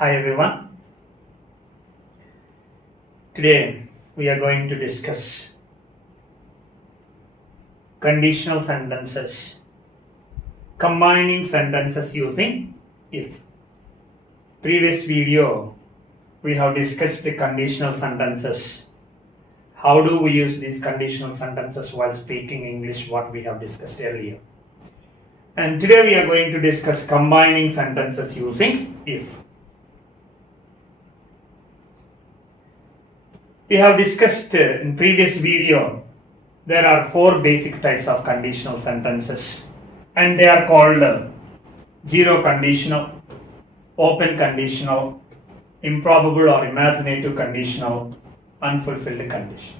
Hi everyone. Today we are going to discuss conditional sentences, combining sentences using if. Previous video we have discussed the conditional sentences. How do we use these conditional sentences while speaking English, what we have discussed earlier. And today we are going to discuss combining sentences using if. We have discussed in previous video, there are four basic types of conditional sentences and they are called zero conditional, open conditional, improbable or imaginative conditional, unfulfilled condition.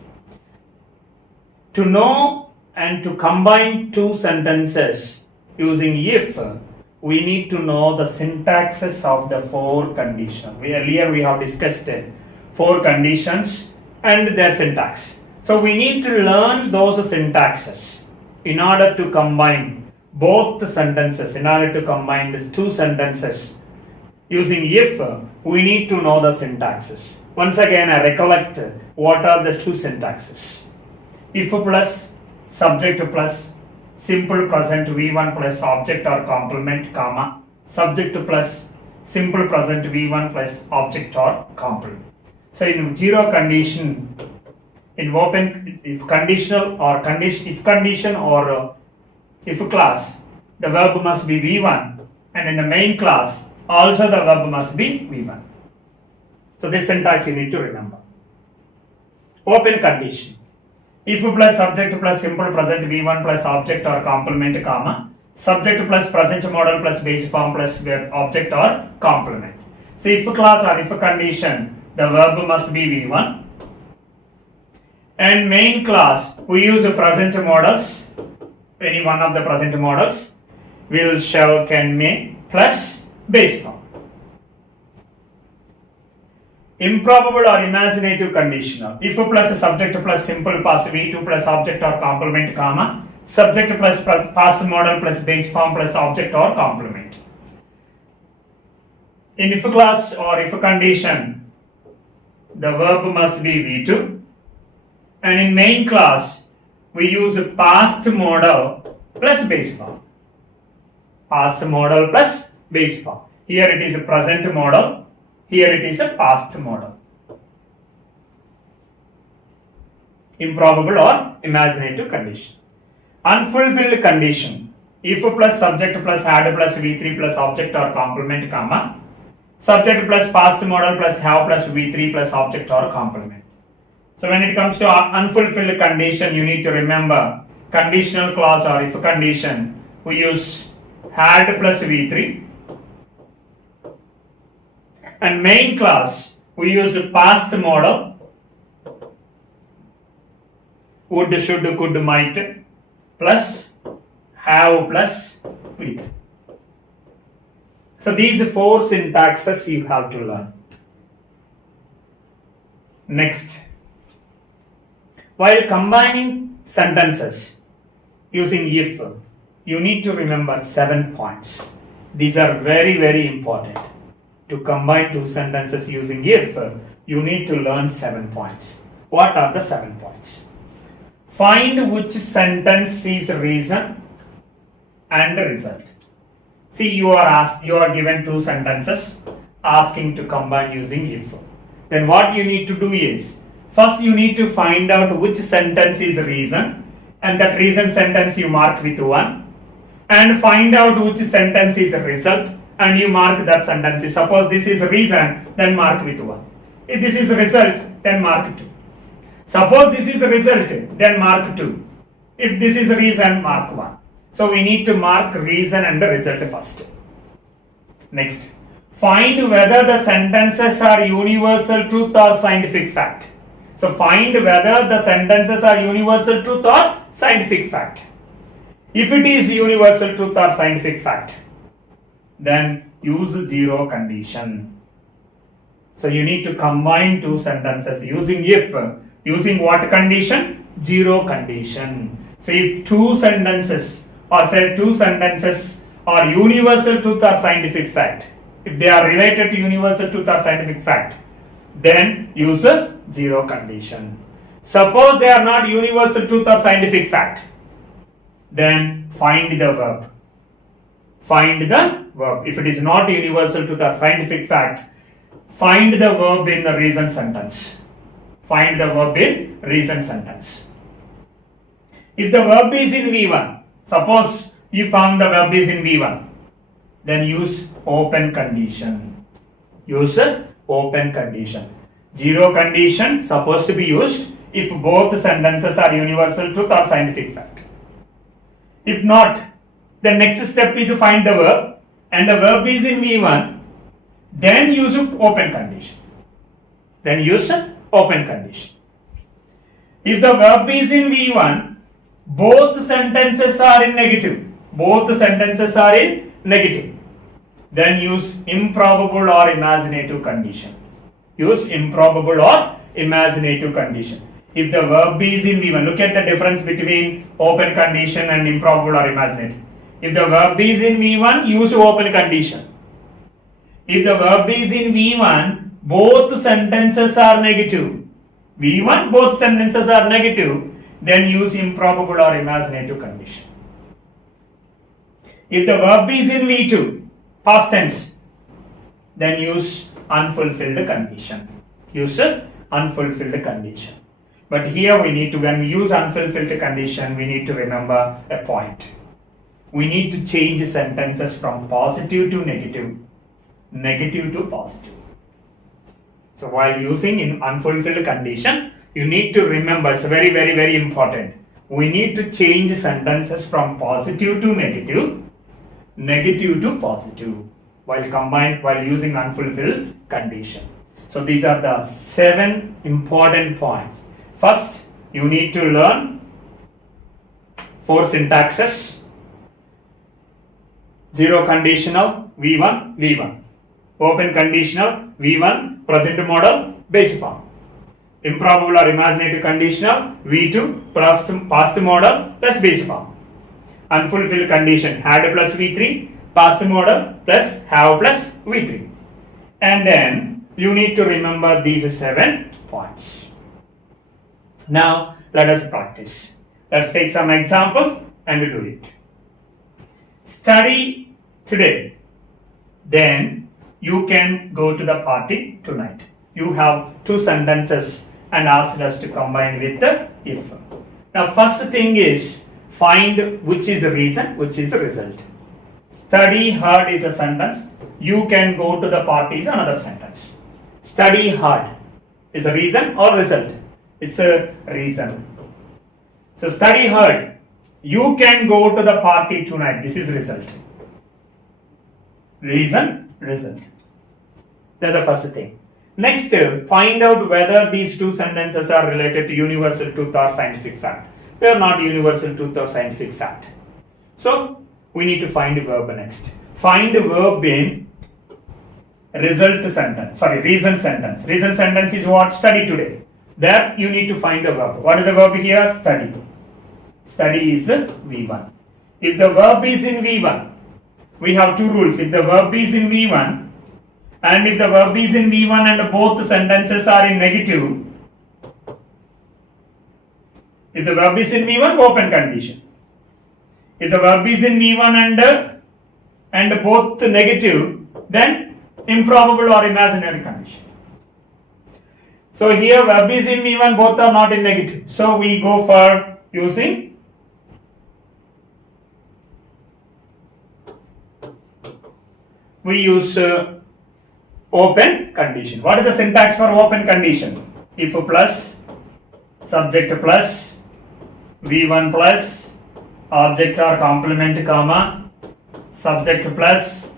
To know and to combine two sentences using if, we need to know the syntaxes of the four conditions. Earlier we have discussed four conditions and their syntax. So we need to learn those syntaxes in order to combine both the sentences. In order to combine these two sentences using if, we need to know the syntaxes. Once again, I recollect what are the two syntaxes. If plus, subject plus, simple present V1 plus object or complement, comma, subject plus, simple present V1 plus object or complement. So in zero condition, in open, if conditional or if condition or if class, the verb must be V1, and in the main class also the verb must be V1. So this syntax you need to remember. Open condition, if plus subject plus simple present V1 plus object or complement, comma, subject plus present model plus base form plus object or complement. So if class or if condition, the verb must be V1, and main class we use present models, any one of the present models, will, shall, can, may plus base form. Improbable or imaginative conditional, if plus subject plus simple past V2 plus object or complement, comma, subject plus past model plus base form plus object or complement. In if class or if condition, the verb must be V2, and in main class we use past model plus base form. Past model plus base form. Here it is a present model, here it is a past model. Improbable or imaginative condition. Unfulfilled condition, if plus subject plus had plus V3 plus object or complement, comma, subject plus past model plus have plus V3 plus object or complement. So when it comes to unfulfilled condition, you need to remember conditional clause or if condition, we use had plus V3, and main clause we use past model, would, should, could, might plus have plus V3. So these four syntaxes you have to learn. Next, while combining sentences using if, you need to remember 7 points. These are very, very important. To combine two sentences using if, you need to learn 7 points. What are the 7 points? Find which sentence is reason and result. See, you are given two sentences asking to combine using if. Then what you need to do is, first you need to find out which sentence is reason, and that reason sentence you mark with 1, and find out which sentence is result, and you mark that sentence. Suppose this is reason, then mark with 1. If this is result, then mark 2. Suppose this is result, then mark 2. If this is reason, mark 1. So we need to mark reason and the result first. Next, find whether the sentences are universal truth or scientific fact. So find whether the sentences are universal truth or scientific fact. If it is universal truth or scientific fact, then use zero condition. So you need to combine two sentences using if. Using what condition? Zero condition. So if two sentences are universal truth or scientific fact, If they are related to universal truth or scientific fact, then use a zero condition. Suppose they are not universal truth or scientific fact, then find the verb. Find the verb. If it is not universal truth or scientific fact, find the verb in the reason sentence. Find the verb in reason sentence. If the verb is in V1, suppose you found the verb is in V1, then use open condition. Use open condition. Zero condition supposed to be used if both sentences are universal truth or scientific fact. If not, the next step is to find the verb, and the verb is in V1, then use open condition. Then use open condition. If the verb is in V1, both sentences are in negative. Both sentences are in negative. Then use improbable or imaginative condition. Use improbable or imaginative condition. If the verb is in V1, look at the difference between open condition and improbable or imaginative. If the verb is in V1, use open condition. If the verb is in V1, both sentences are negative. V1, both sentences are negative, then use improbable or imaginative condition. If the verb is in V2, past tense, then use unfulfilled condition. Use unfulfilled condition. But here we need to, when we use unfulfilled condition, we need to remember a point. We need to change sentences from positive to negative, negative to positive. So while using in unfulfilled condition, you need to remember, it's very, very, very important. We need to change sentences from positive to negative, negative to positive, while using unfulfilled condition. So these are the 7 important points. First, you need to learn 4 syntaxes. Zero conditional, V1, V1. Open conditional, V1, present model, base form. Improbable or imaginative conditional, V2, past model plus base form. Unfulfilled condition, had plus V3, past model plus have plus V3. And then you need to remember these 7 points. Now let us practice. Let's take some examples and do it. Study today, then you can go to the party tonight. You have 2 sentences and asked us to combine with the if. Now first thing is find which is the reason, which is the result. Study hard is a sentence. You can go to the party is another sentence. Study hard is a reason or result? It's a reason. So study hard. You can go to the party tonight. This is result. Reason, result. That's the first thing. Next, find out whether these 2 sentences are related to universal truth or scientific fact. They are not universal truth or scientific fact. So we need to find the verb next. Find the verb in reason sentence. Reason sentence is what? Study today. There you need to find the verb. What is the verb here? Study. Study is V1. If the verb is in V1, we have 2 rules. If the verb is in V1 and if the verb is in V1 and both sentences are in negative, if the verb is in V1, open condition. If the verb is in V1 and both negative, then improbable or imaginary condition. So here verb is in V1, both are not in negative. So we go for using open condition. What is the syntax for open condition? If plus, subject plus, V1 plus, object or complement comma, subject plus,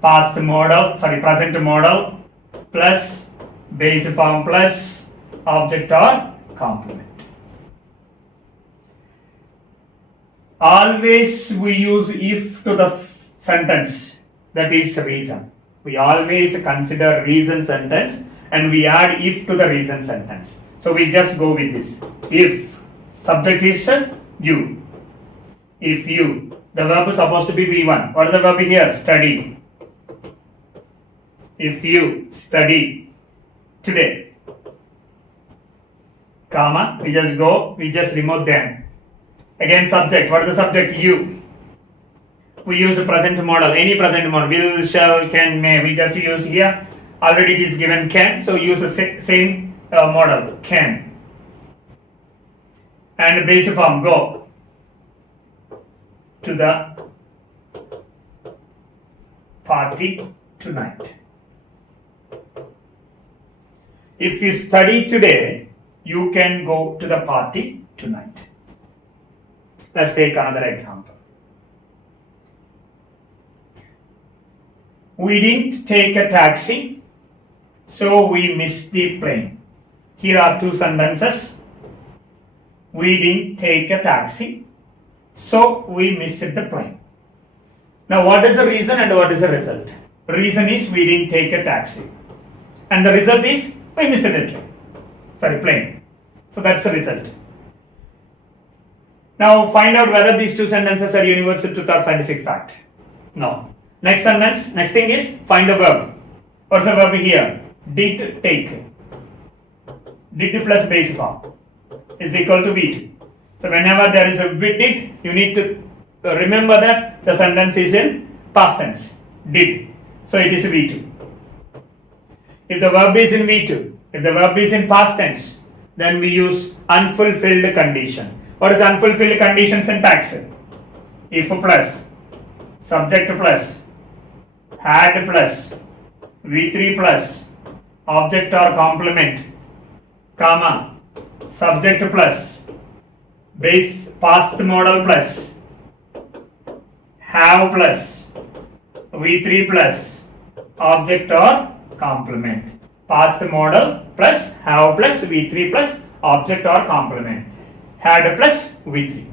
present model plus, base form plus, object or complement. Always we use if to the sentence, that is reason. We always consider reason sentence and we add if to the reason sentence. So we just go with this. If subject is you. If you. The verb is supposed to be V1. What is the verb here? Study. If you study today, comma, we just remove them. Again, subject, what is the subject? You. We use a present model, any present model, will, shall, can, may. We just use here, already it is given can, so use the same model, can. And base form, go to the party tonight. If you study today, you can go to the party tonight. Let's take another example. We didn't take a taxi, so we missed the plane. Here are two sentences. We didn't take a taxi, so we missed the plane. Now, what is the reason and what is the result? Reason is we didn't take a taxi, and the result is we missed the train. Plane. So that's the result. Now, find out whether these two sentences are universal truth or scientific fact. No. Next sentence, next thing is find the verb. What's the verb here? Did take. Did plus base form is equal to V2. So whenever there is a did, you need to remember that the sentence is in past tense. Did. So it is V2. If the verb is in V2, if the verb is in past tense, then we use unfulfilled condition. What is unfulfilled condition syntax? If plus, subject plus, had plus, V3 plus, object or complement, comma, subject plus, base past modal plus, have plus, V3 plus, object or complement. Past modal plus have plus V3 plus object or complement. Had plus V3.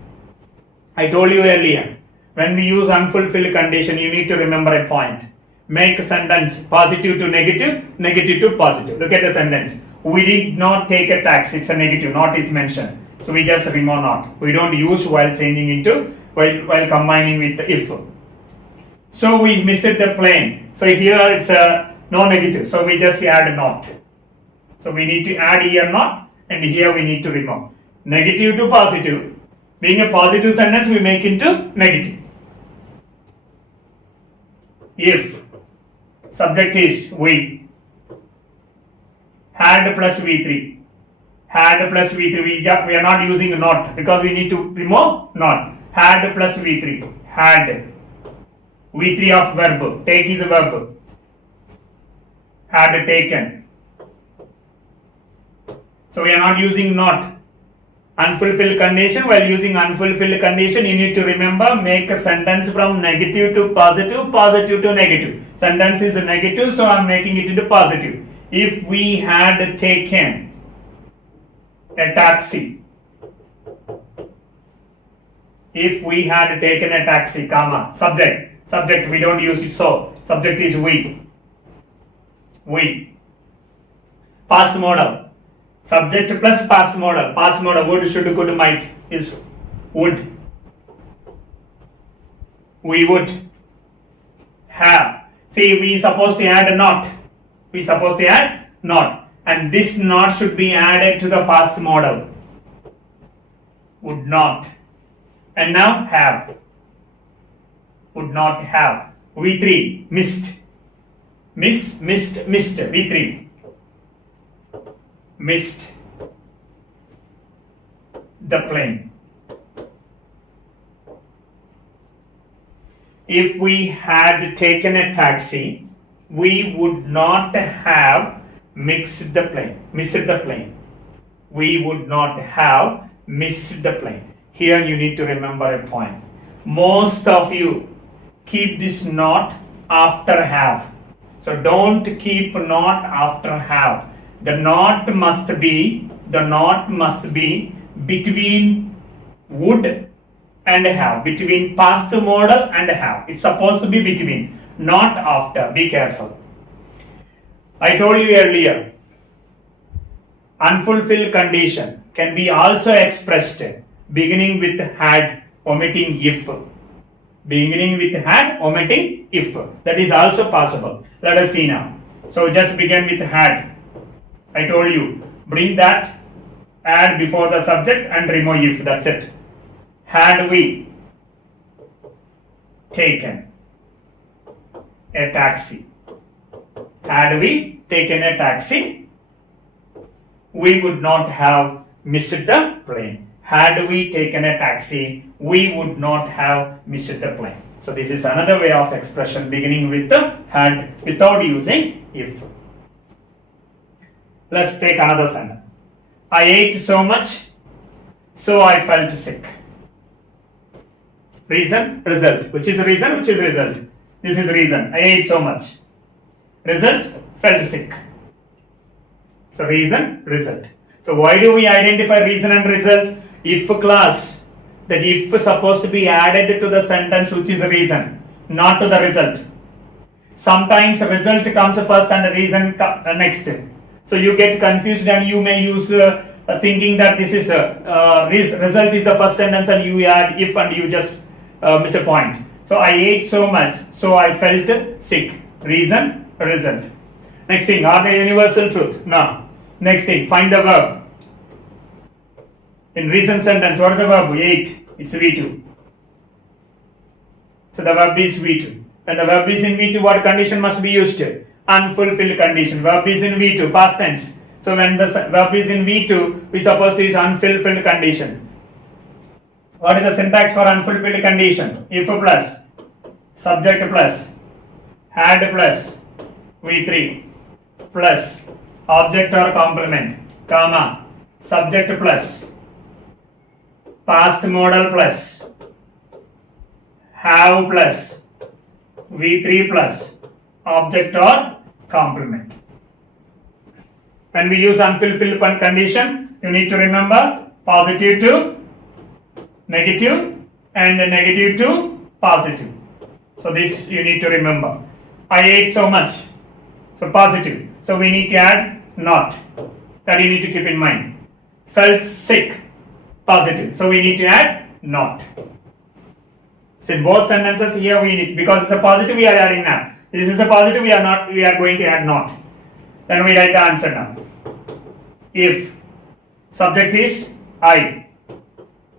I told you earlier, when we use unfulfilled condition, you need to remember a point. Make a sentence positive to negative, negative to positive. Look at the sentence. We did not take a taxi. It's a negative, not is mentioned. So we just remove not. We don't use while changing into, while combining with the if. So we missed the plane. So here it's a no negative. So we just add not. So we need to add here not, and here we need to remove. Negative to positive. Being a positive sentence, we make into negative. If subject is we, had plus V3, had plus V3, we are not using not because we need to remove not. Had plus V3, had, V3 of verb, take is a verb, had taken. So we are not using not. Unfulfilled condition, while using unfulfilled condition, you need to remember, make a sentence from negative to positive, positive to negative. Sentence is negative, so I am making it into positive. If we had taken a taxi, if we had taken a taxi, comma, subject, we don't use it, so subject is we, past modal. Subject plus past modal, would, should, could, might is would. We would have. See, we supposed to add not. And this not should be added to the past modal. Would not. And now have. Would not have. V3, missed. Missed, V3. Missed the plane. If we had taken a taxi, we would not have missed the plane. We would not have missed the plane. Here you need to remember a point. Most of you keep this not after have. So don't keep not after have. The not must be between would and have, between past modal and have. It's supposed to be between, not after. Be careful. I told you earlier, unfulfilled condition can be also expressed beginning with had, omitting if. Beginning with had, omitting if. That is also possible. Let us see now. So just begin with had. I told you, bring that, add before the subject and remove if, that's it. Had we taken a taxi? Had we taken a taxi, we would not have missed the plane. Had we taken a taxi, we would not have missed the plane. So this is another way of expression beginning with the had without using if. Let's take another sentence. I ate so much, so I felt sick. Reason, result. Which is reason, which is result? This is reason. I ate so much. Result, felt sick. So reason, result. So why do we identify reason and result? If clause, that if is supposed to be added to the sentence which is reason, not to the result. Sometimes result comes first and reason next. So you get confused and you may use thinking that this is result is the first sentence and you add if and you just miss a point. So I ate so much, so I felt sick. Reason, result. Next thing, are they universal truth? No. Next thing, find the verb. In reason sentence, what is the verb? Ate. It's V2. So the verb is V2. When the verb is in V2, what condition must be used? Unfulfilled condition. Verb is in V2, past tense. So when the verb is in V2, we supposed to use unfulfilled condition. What is the syntax for unfulfilled condition? If plus, subject plus, had plus, V3 plus, object or complement, comma, subject plus, past modal plus, have plus, V3 plus, object or complement. When we use unfulfilled condition, you need to remember positive to negative and negative to positive. So this you need to remember. I ate so much. So positive. So we need to add not. That you need to keep in mind. Felt sick. Positive. So we need to add not. So in both sentences here we need, because it's a positive we are adding not. This is a positive we are going to add not. Then we write the answer now. If subject is I.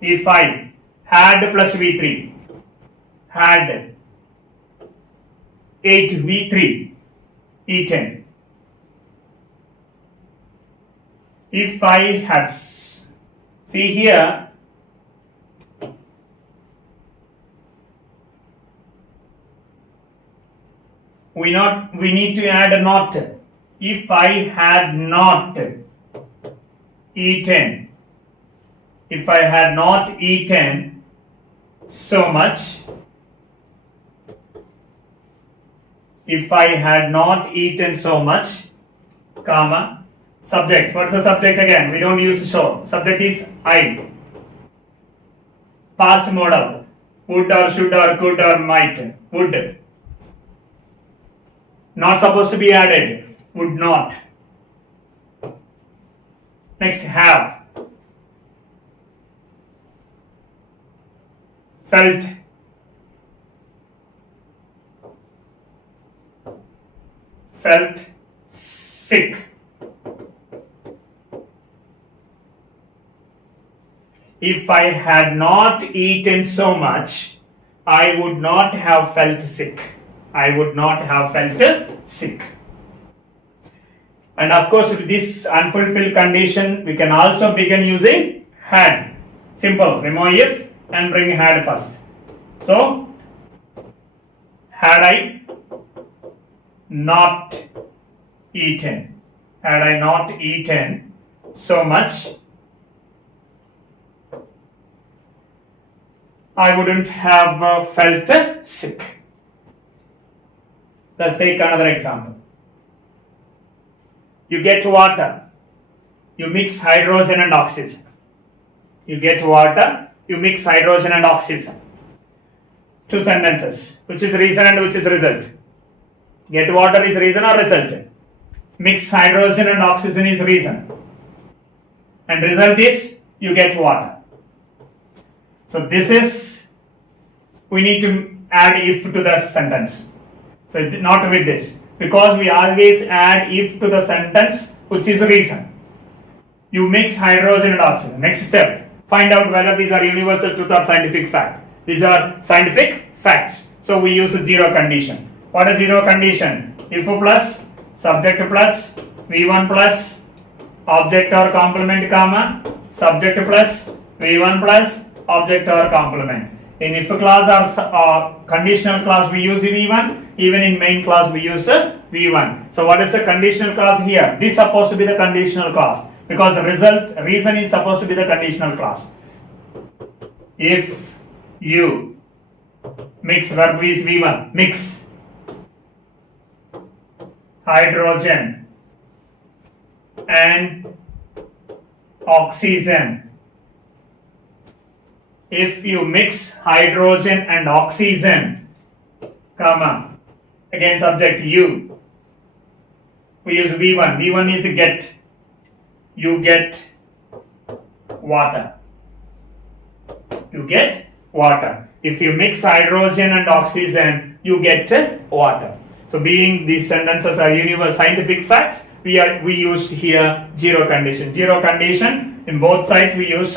If I had plus V3 had 8 V3 eaten. If I had, see here, we need to add a not. If I had not eaten, if I had not eaten so much, if I had not eaten so much, comma, subject. What's the subject again? We don't use so. Subject is I. Past modal. Would or should or could or might. Would. Not supposed to be added. Would not. Next, have. Felt. Felt sick. If I had not eaten so much, I would not have felt sick. I would not have felt sick. And of course, with this unfulfilled condition, we can also begin using had. Simple. Remove if and bring had first. So, had I not eaten, had I not eaten so much, I wouldn't have felt sick. Let's take another example. You get water, you mix hydrogen and oxygen. You get water, you mix hydrogen and oxygen. Two sentences. Which is reason and which is result? Get water is reason or result? Mix hydrogen and oxygen is reason. And result is you get water. So this is, we need to add if to the sentence. So not with this. because we always add if to the sentence which is reason. You mix hydrogen and oxygen. Next step, find out whether these are universal truth or scientific fact. These are scientific facts. So we use a zero condition. What is zero condition? If plus, subject plus, V1 plus, object or complement, comma, subject plus, V1 plus, object or complement. In if clause or conditional clause we use V1, even in main clause we use V1. So what is the conditional clause here? This is supposed to be the conditional clause because the reason is supposed to be the conditional clause. If you mix, verb is V1, mix hydrogen and oxygen. If you mix hydrogen and oxygen, comma, again subject you, we use V1. V1 is get, you get water. You get water. If you mix hydrogen and oxygen, you get water. So being these sentences are universal scientific facts, we used here zero condition. Zero condition, in both sides we use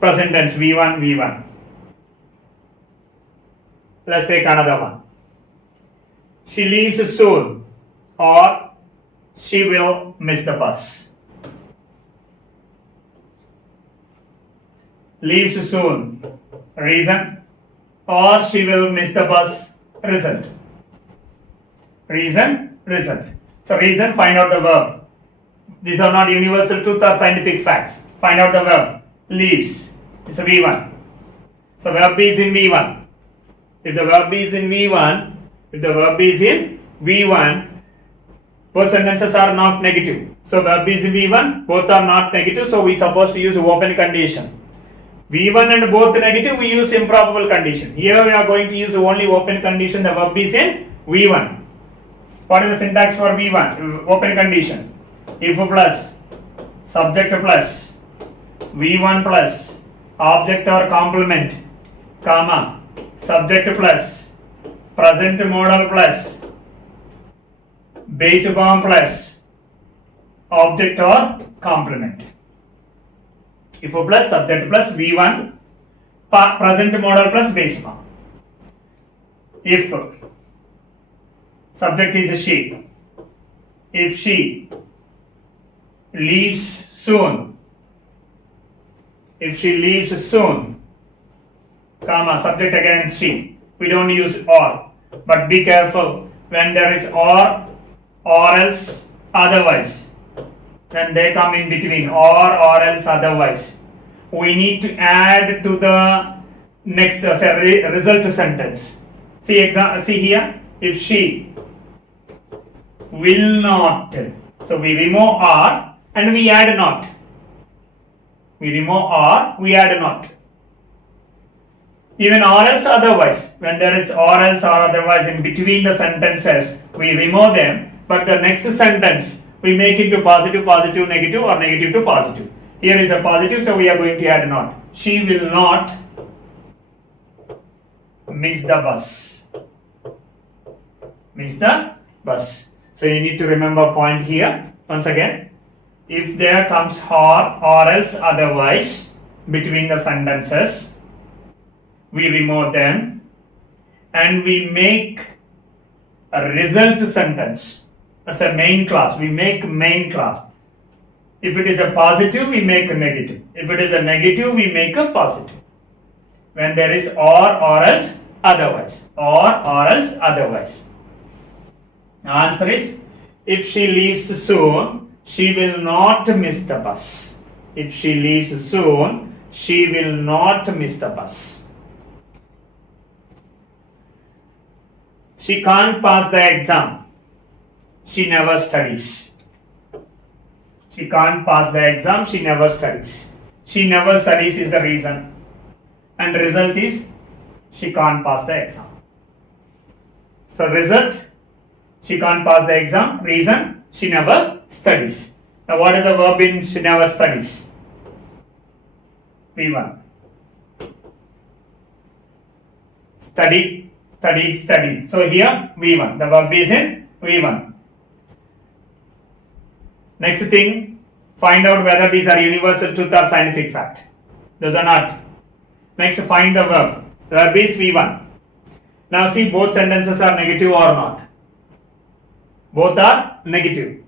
present tense V1, V1. Let's take another one. She leaves soon, or she will miss the bus. Leaves soon, reason, or she will miss the bus, result. Reason, result. So reason, find out the verb. These are not universal truth or scientific facts. Find out the verb. Leaves. It's a V1. So verb is in V1. If the verb is in V1, both sentences are not negative. So verb is in V1, both are not negative, so we supposed to use open condition. V1 and both negative, we use improbable condition. Here we are going to use only open condition, the verb is in V1. What is the syntax for V1? Open condition. If plus, subject plus, V1 plus, object or complement, comma, subject plus, present modal plus, base form plus, object or complement. If plus, subject plus, V1, present modal plus base form. If subject is she, if she leaves soon, comma, subject again she, we don't use or, but be careful when there is or else, otherwise, then they come in between, or else, otherwise. We need to add to the next result sentence. See here, if she will not, so we remove or and we add not. Even or else, otherwise. When there is or else or otherwise in between the sentences, we remove them, but the next sentence we make it to positive, negative, or negative to positive. Here is a positive, so we are going to add not. She will not miss the bus. So you need to remember point here. Once again, if there comes or else, otherwise between the sentences, we remove them and we make a result sentence. That's a main clause. We make main clause. If it is a positive, we make a negative. If it is a negative, we make a positive. When there is or else, otherwise. Or else, otherwise. The answer is, if she leaves soon, she will not miss the bus. If she leaves soon, she will not miss the bus. She can't pass the exam. She never studies. She can't pass the exam. She never studies. She never studies is the reason. And the result is, she can't pass the exam. So result, she can't pass the exam. Reason, she never studies. Now what is the verb in she never studies? V1. Studied. So here V1. The verb is in V1. Next thing, find out whether these are universal truth or scientific fact. Those are not. Next, find the verb. Verb is V1. Now see, both sentences are negative or not. Both are negative.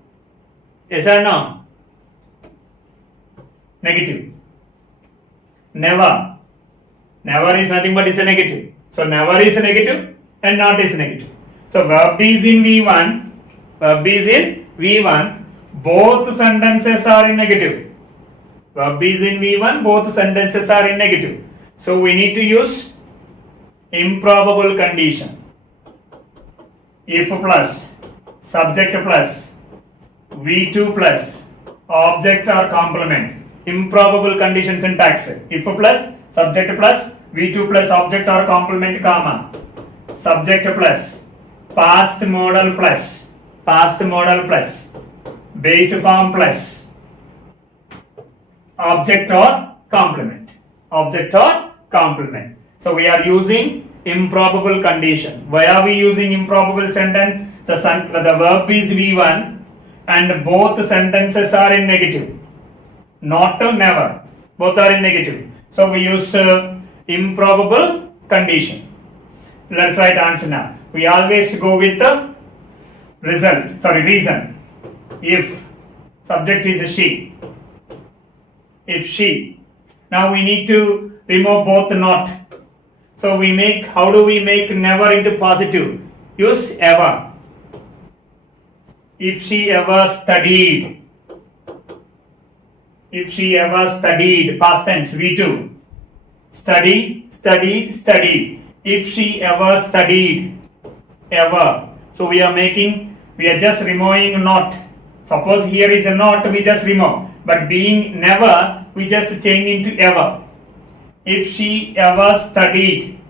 Yes or no? Negative. Never. Never is nothing but is a negative. So never is a negative and not is negative. So verb is in V1. Verb is in V1. Both sentences are in negative. Verb is in V1. Both sentences are in negative. So we need to use improbable condition. If plus, subject plus, V2 plus, object or complement. Improbable condition syntax. If plus, subject plus, V2 plus, object or complement, comma. Subject plus, past modal plus, base form plus, object or complement. So we are using improbable condition. Why are we using improbable sentence? The verb is V1 and both sentences are in negative. Not never. Both are in negative. So we use improbable condition. Let's write answer now. We always go with the reason. If subject is she. If she. Now we need to remove both not. So how do we make never into positive? Use ever. If she ever studied. Past tense, V2. Studied. If she ever studied. Ever. So we are just removing not. Suppose here is a not, we just remove. But being never, we just change into ever. If she ever studied,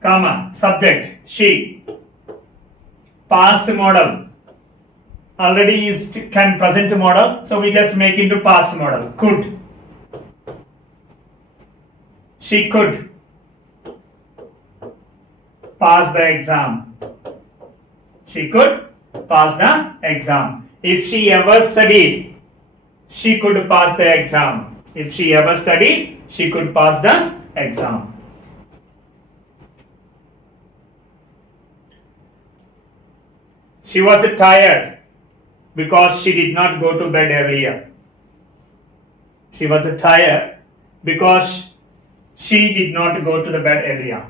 comma, subject, she. Past modal. Already is present modal, so we just make into past modal. Could. She could pass the exam. If she ever studied, she could pass the exam. She was tired because she did not go to bed earlier. She was tired because she did not go to the bed earlier.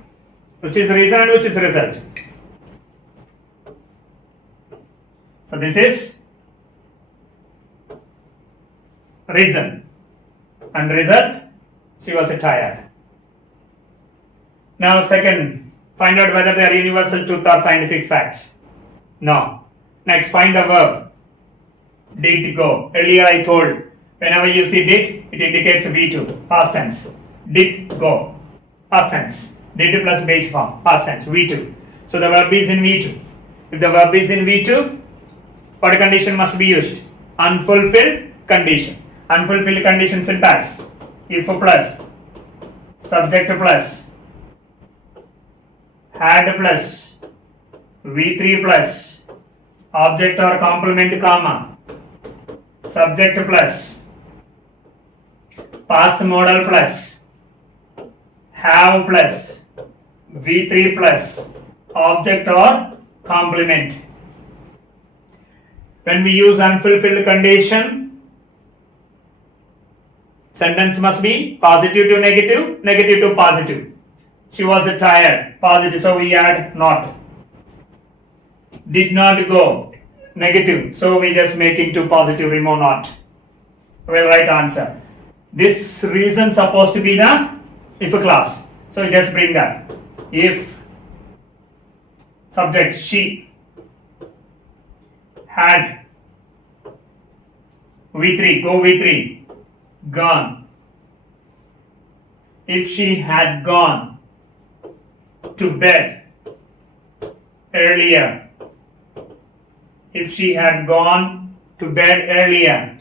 Which is reason and which is result? So this is reason and result, she was tired. Now second, find out whether they are universal truth or scientific facts. No. Next, find the verb. Did go. Earlier I told, whenever you see did, it indicates V2, past tense. Did go, past tense. Did plus base form, past tense, V2. So the verb is in V2. If the verb is in V2, what condition must be used? Unfulfilled condition. Unfulfilled condition syntax. If plus, subject plus, had plus, V3 plus, object or complement, comma, subject plus, past modal plus, have plus, V3 plus, object or complement. When we use unfulfilled condition, sentence must be positive to negative, negative to positive. She was tired, positive, so we add not. Did not go, negative, so we just make into positive, remove not. Well, right answer. This reason supposed to be the if clause, so just bring that. If subject she had V3, go V3, gone. If she had gone to bed earlier. If she had gone to bed earlier,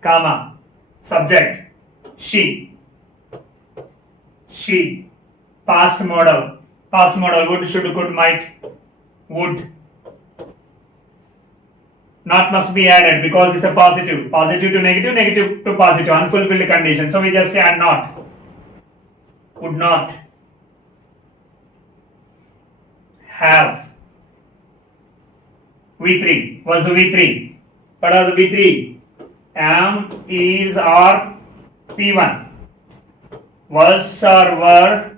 comma, subject, she, past modal, Past modal would, should, could, might, would. Not must be added because it's a positive. Positive to negative, negative to positive, unfulfilled condition. So we just add not. Would not have. V3. What's the V3? What are the V3? Am, is, or P1. Was or were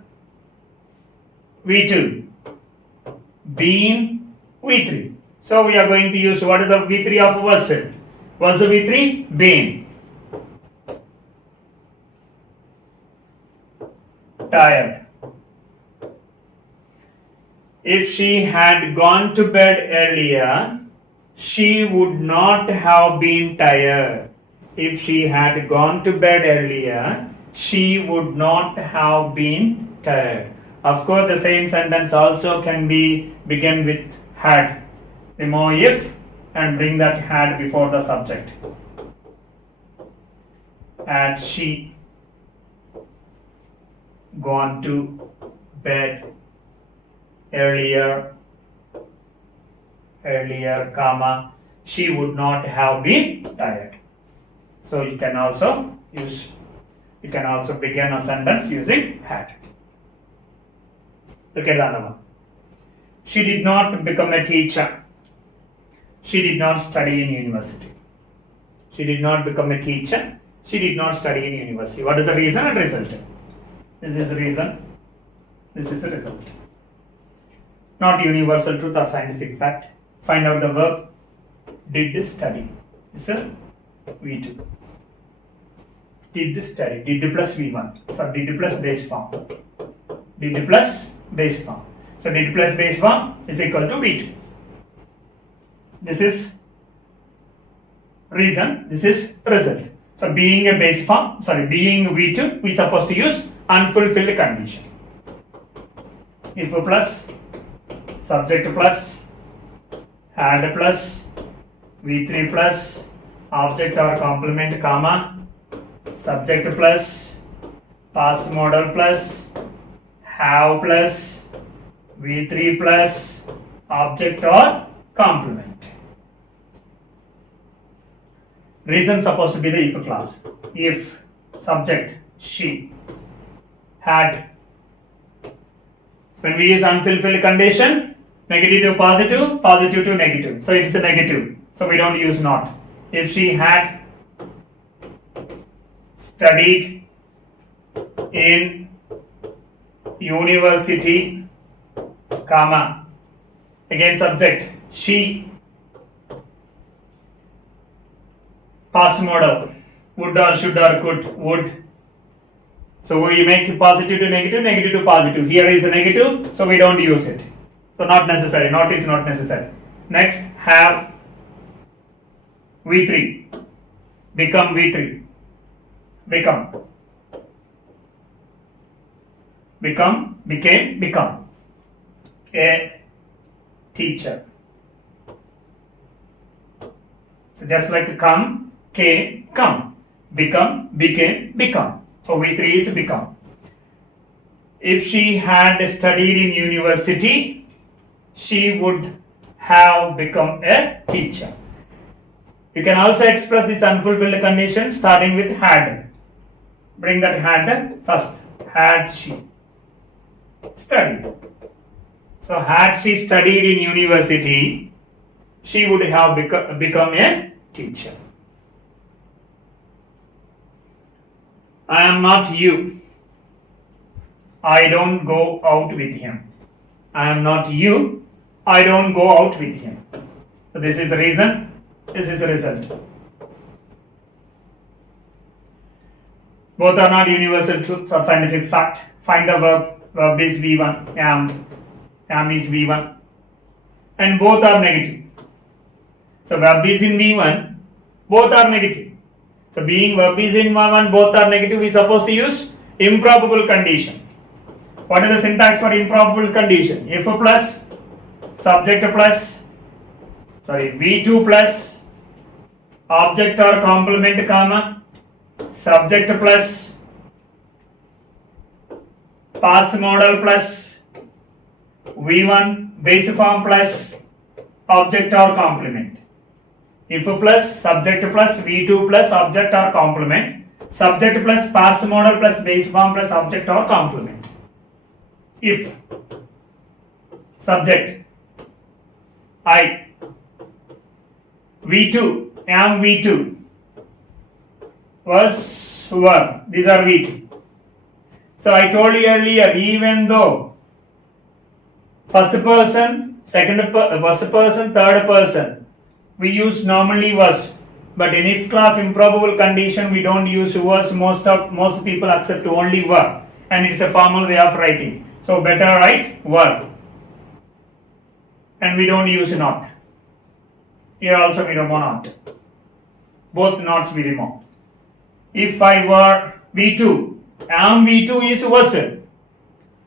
V2. Been V3. So we are going to use, what is the V3 of was? Was the V3? Been. Tired. If she had gone to bed earlier, she would not have been tired. If she had gone to bed earlier, she would not have been tired. Of course, the same sentence also can be begin with had. Remove if and bring that had before the subject. Had she gone to bed earlier, comma, she would not have been tired. So you can also begin a sentence using had. Look at another one. She did not become a teacher. She did not study in university. She did not become a teacher. She did not study in university. What is the reason and result? This is the reason. This is the result. Not universal truth or scientific fact. Find out the verb did study. It's a V2. Did study. Did plus V1. So did plus base form. Did plus base form. So did plus base form is equal to V2. This is reason. This is result. So being a base form, being V2, we supposed to use unfulfilled condition. If plus, subject plus, had plus, V3 plus, object or complement, comma, subject plus, past modal plus, have plus, V3 plus, object or complement. Reason supposed to be the if clause. If subject she had. When we use unfulfilled condition, negative to positive, positive to negative. So it's a negative. So we don't use not. If she had studied in university, comma, again subject she, past modal, would or should or could, would. So we make positive to negative, negative to positive. Here is a negative, so we don't use it. So not necessary, not is not necessary. Next, have V3, become V3, become, became, become a teacher. So just like come, came, come, become, became, become. So V3 is become. If she had studied in university, she would have become a teacher. You can also express this unfulfilled condition starting with had. Bring that had first. Had she studied. So had she studied in university, she would have become a teacher. I am not you. I don't go out with him. I am not you. I don't go out with him. So this is the reason. This is the result. Both are not universal truths or scientific fact. Find the verb. Verb is V1. Am is V1. And both are negative. So verb is in V1. Both are negative. So being verb is in V1, both are negative, we are supposed to use improbable condition. What is the syntax for improbable condition? If plus, subject plus, V2 plus, object or complement, comma, subject plus, past modal plus, V1 base form plus object or complement. If plus subject plus V2 plus object or complement. Subject plus past modal plus base form plus object or complement. If subject I V2 am V2 was verb, these are V2. So I told you earlier, even though first person, first person, third person, we use normally was, but in if clause improbable condition we don't use was. Most people accept only verb, and it's a formal way of writing. So better write verb, and we don't use not. Here also we remove not. Both nots we remove. If I were V2, am V2 is was,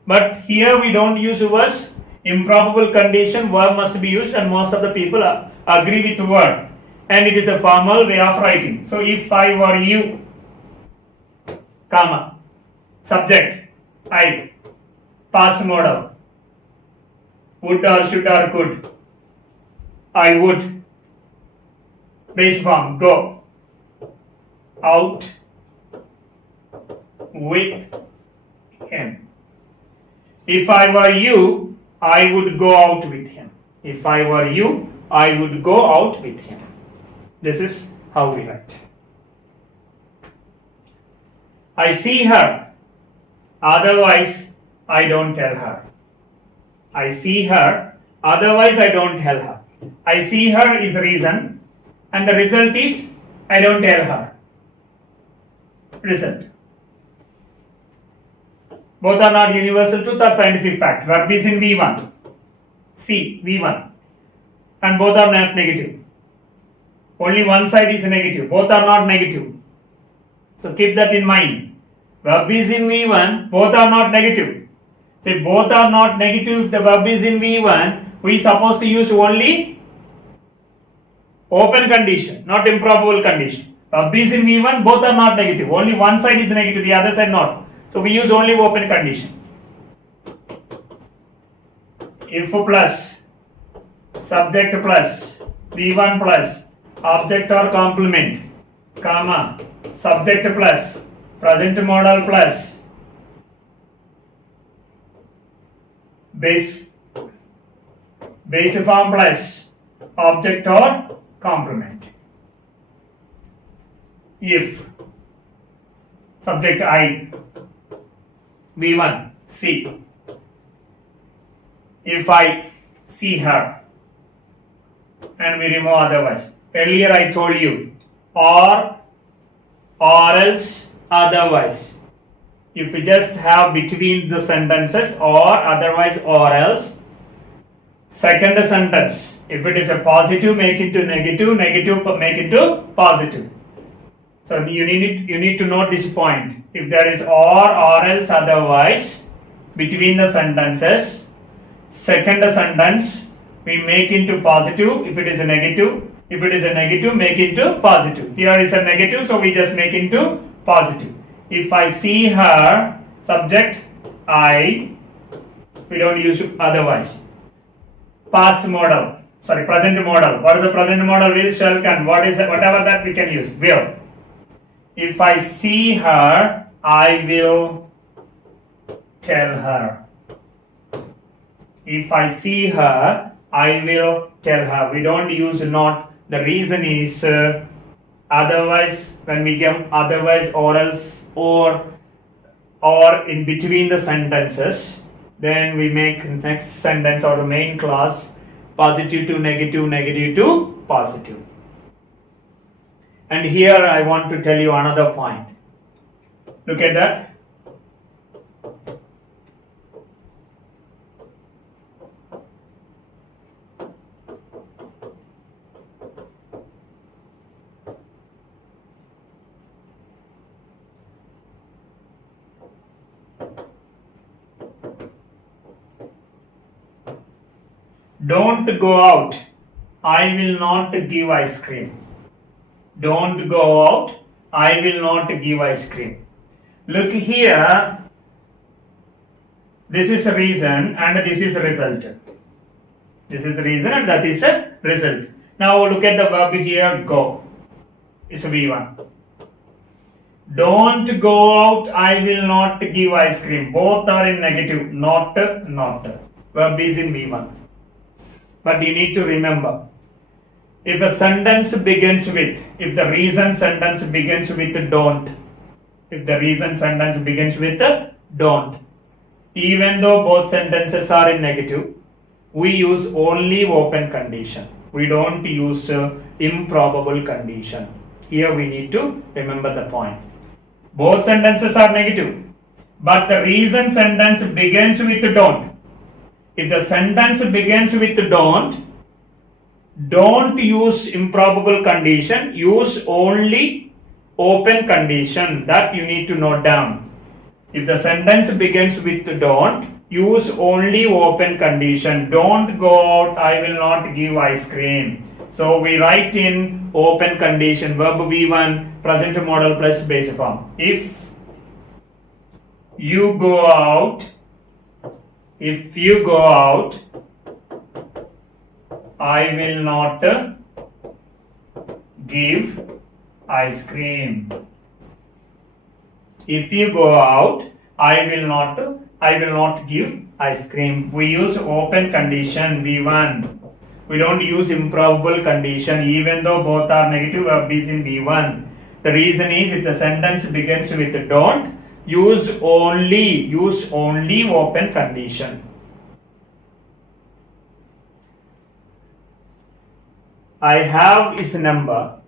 but here we don't use was. Improbable condition, verb must be used, and most of the people agree with verb, and it is a formal way of writing. So if I were you, comma, subject I, past modal, would or should or could, I would, base form, go out with him. If I were you, I would go out with him. If I were you, I would go out with him. This is how we write. I see her, otherwise I don't tell her. I see her, otherwise I don't tell her. I see her is reason, and the result is I don't tell her. Result. Both are not universal truth or scientific fact. Verb is in V1. See, V1. And both are not negative. Only one side is negative. Both are not negative. So keep that in mind. Verb is in V1. Both are not negative. If both are not negative, if the verb is in V1, we supposed to use only open condition, not improbable condition. Verb is in V1. Both are not negative. Only one side is negative, the other side not. So we use only open condition. If plus, subject plus, V1 plus, object or complement, comma, subject plus, present modal plus, base form plus, object or complement. If subject I, V1, see. If I see her, and we remove otherwise. Earlier I told you, or else, otherwise. If we just have between the sentences, or otherwise, or else. Second sentence, if it is a positive, make it to negative, negative make it to positive. So you need to note this point. If there is or else, otherwise, between the sentences, second sentence we make into positive. If it is a negative, make into positive. Here is a negative, so we just make into positive. If I see her, subject I, we don't use otherwise. Past modal, present modal. What is the present modal? Will, shall, can. Whatever that we can use. Will. If I see her, I will tell her. If I see her, I will tell her. We don't use not. The reason is otherwise, when we give otherwise, or else, or in between the sentences, then we make next sentence or the main clause positive to negative, negative to positive. And here I want to tell you another point. Look at that. Don't go out. I will not give ice cream. Don't go out. I will not give ice cream. Look here. This is a reason and this is a result. This is a reason and that is a result. Now look at the verb here, go. It's V1. Don't go out, I will not give ice cream. Both are in negative, not. Verb is in V1. But you need to remember, if a sentence begins with, if the reason sentence begins with don't, if the reason sentence begins with don't, even though both sentences are in negative, we use only open condition. We don't use improbable condition. Here we need to remember the point. Both sentences are negative, but the reason sentence begins with don't. If the sentence begins with don't use improbable condition, use only open condition. That you need to note down. If the sentence begins with don't, use only open condition. Don't go out, I will not give ice cream. So we write in open condition, verb V1, present model plus base form. If you go out, I will not give ice cream. If you go out, I will not give ice cream. We use open condition V1. We don't use improbable condition, even though both are negative. Verb is in V1. The reason is, if the sentence begins with don't, use only open condition. I have his number,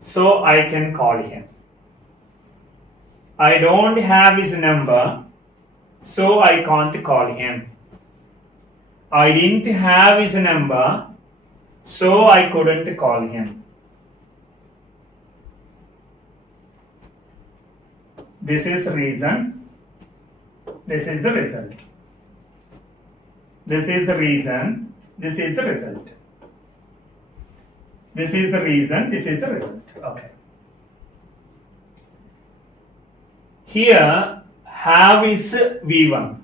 so I can call him. I don't have his number, so I can't call him. I didn't have his number, so I couldn't call him. This is reason, this is the result. This is the reason, this is the result. This is the reason, this is the result. Okay. Here, have is V1.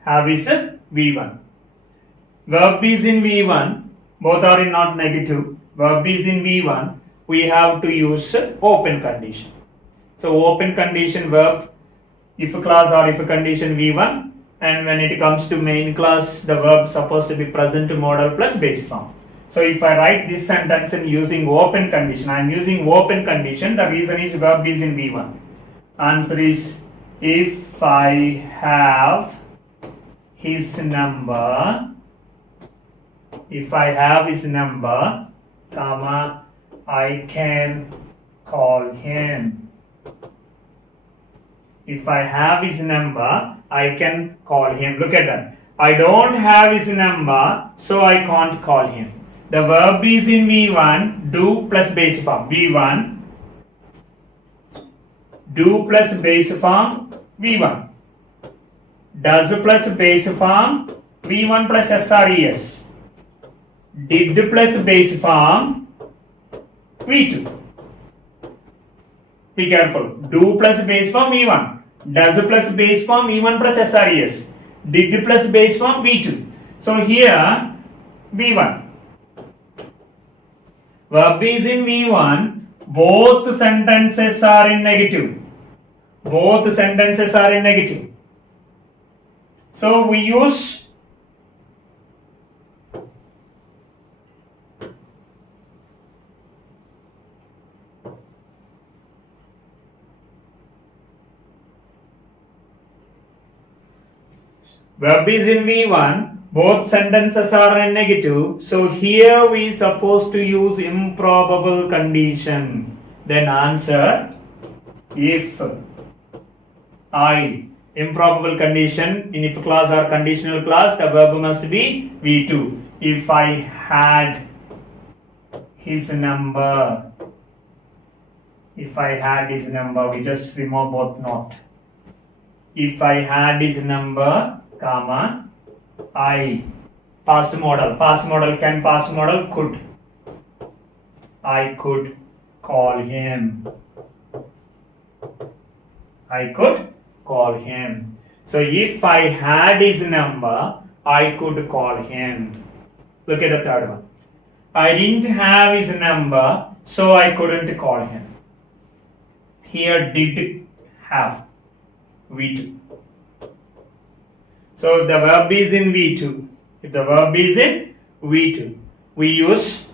Have is V1. Verb is in V1. Both are in not negative. Verb is in V1. We have to use open condition. So open condition verb, if clause or if condition V1, and when it comes to main clause, the verb supposed to be present model plus base form. So if I write this sentence in using open condition, I am using open condition. The reason is verb is in V1. Answer is, if I have his number, comma, I can call him. If I have his number, I can call him. Look at that. I don't have his number, so I can't call him. The verb is in V1, do plus base form. V1, do plus base form, V1. Does plus base form, V1 plus SRES. Did plus base form, V2. Be careful. Do plus base form, V1. Does plus base form, V1 plus SRES. Did plus base form, V2. So here, V1. Verb is in V1. Both sentences are in negative. Both sentences are in negative. So we use verb is in V1, both sentences are in negative, so here we supposed to use improbable condition. Then answer, if I, improbable condition, in if clause or conditional clause, the verb must be V2. If I had his number, we just remove both not. If I had his number, comma, I, past model can past model could. I could call him. call him. So if I had his number, I could call him. Look at the third one. I didn't have his number, so I couldn't call him. Here did have V2. So if the verb is in V2, we use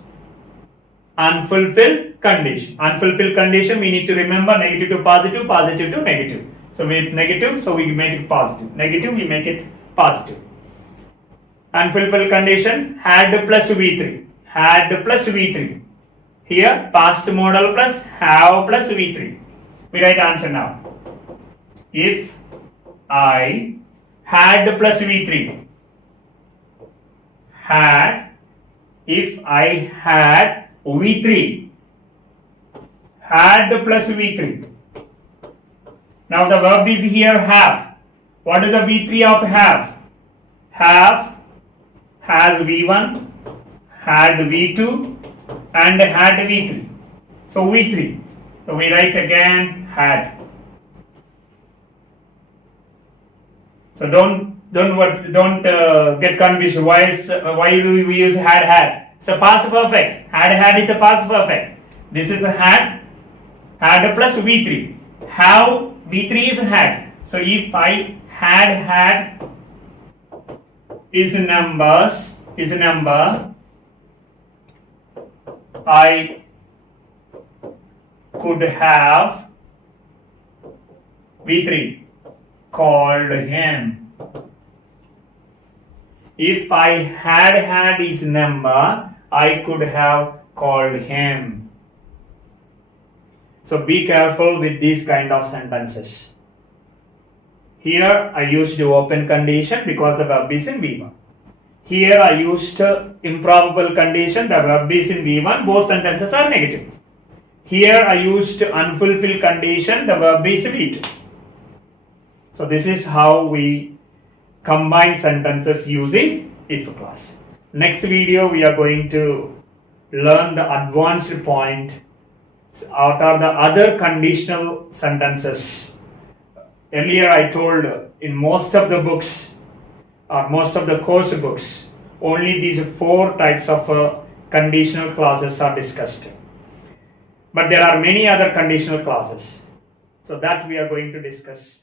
unfulfilled condition. Unfulfilled condition, we need to remember negative to positive, positive to negative. So with negative, so we make it positive. Negative, we make it positive. Unfulfilled condition, had plus V3. Had plus V3. Here, past modal plus have plus V3. We write answer now. If I had plus V3. If I had V3. Had plus V3. Now the verb is here have. What is the V3 of have? Have has V1, had V2 and had V3. So V3. So we write again had. So don't get confused. Why do we use had? It's a past perfect. Had is a past perfect. This is a had plus V3. Have V3 is had. So if I had is number, I could have V3 called him. If I had his number, I could have called him. So be careful with these kind of sentences. Here I used the open condition because the verb is in V1. Here I used improbable condition, the verb is in V1, both sentences are negative. Here I used unfulfilled condition, the verb is V2. So this is how we combine sentences using if clause. Next video we are going to learn the advanced point. What are the other conditional sentences? Earlier I told in most of the books or most of the course books, only these 4 types of conditional clauses are discussed. But there are many other conditional clauses. So that we are going to discuss